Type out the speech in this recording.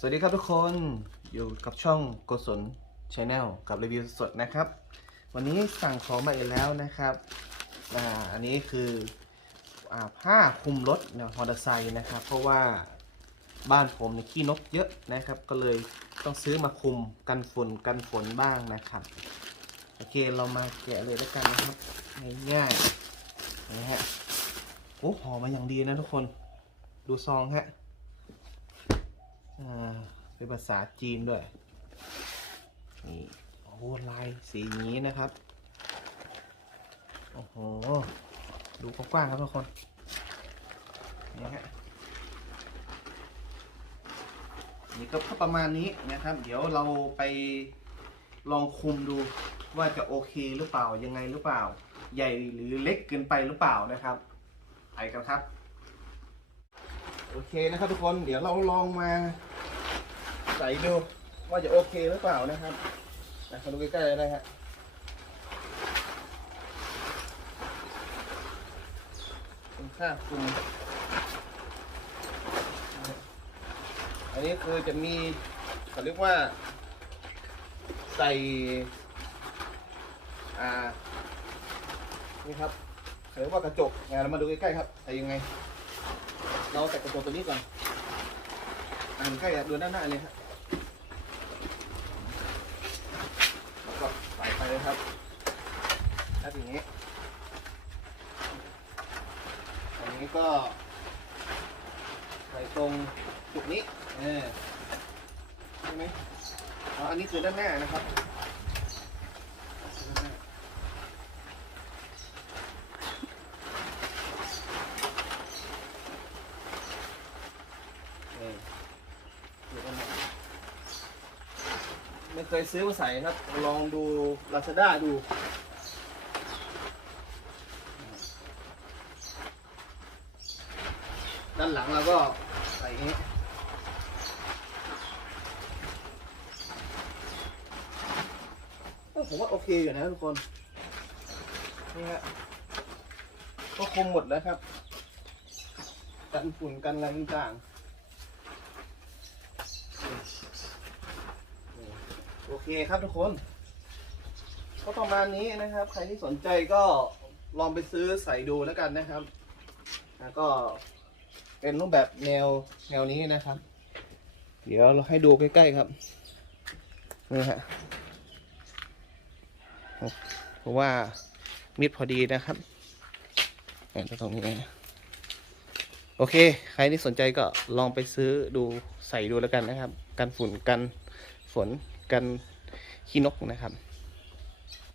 สวัสดีครับทุกคนอยู่กับช่องโกศลชาแนลกับรีวิวสดนะครับ วันนี้สั่งของมาอีกแล้วนะครับอ่าอันนี้คืออ่าผ้าคลุมรถเนี่ยมอเตอร์ไซค์นะครับ เพราะว่าบ้านผมเนี่ยขี้นกเยอะนะครับ ก็เลยต้องซื้อมาคลุมกันฝุ่นกันฝนบ้างนะครับ โอเคเรามาแกะเลยแล้วกันนะครับ ง่ายๆนะฮะโอ้ห่อมาอย่างดีนะทุกคน ดูซองฮะ เป็นภาษาจีนด้วย นี่ โอ้ลายสีงนี้นะครับ โอ้โห ดูกว้างๆครับทุกคน นี่ฮะนี่ก็ประมาณนี้นะครับ เดี๋ยวเราไปลองคุมดูว่าจะโอเคหรือเปล่ายังไงหรือเปล่า ใหญ่หรือเล็กเกินไปหรือเปล่านะครับไปกันครับ โอเคนะครับทุกคนเดี๋ยวเราลองมา ใส่ดูว่าจะโอเคหรือเปล่านะครับนะมาดูใกล้ๆเลยนะฮะเป็นค่าคุมอันนี้คือจะมีเขาเรียกว่า ใส่อ่านี่ครับเขาเรียกว่ากระจกไงเรามาดูใกล้ๆครับใส่ยังไง เราใส่กระจกตัวนี้ก่อนอ่านใกล้ดูด้านหน้าเลยครับแล้วก็ใส่ไปเลย ครับถ้าอย่างนี้อันนี้ก็ใส่ตรงจุดนี้เออใช่ไหมอ๋ออันนี้คือด้านหน้านะครับด้านหน้าเออ ไม่เคยซื้อมาใส่ครับ ลองดู Lazada ดู ด้านหลังเราก็ใส่อย่างนี้ผมว่าโอเคอยู่นะทุกคน นี่ฮะก็คุมหมดแล้วครับ กันฝุ่นกันอะไรต่างๆ โอ เคครับทุกคน ก็ประมาณนี้นะครับ ใครที่สนใจก็ลองไปซื้อใส่ดูแล้วกันนะครับแล้วก็เป็นรูปแบบแนวแนวนี้นะครับ เดี๋ยวเราให้ดูใกล้ ๆครับนี่ฮะเพราะว่ามิดพอดีนะครับเห็นตรงนี้นะโอเค ใครที่สนใจก็ลองไปซื้อดูใส่ดูแล้วกันนะครับ กันฝุ่นกันฝนกัน ขี้นกนะครับ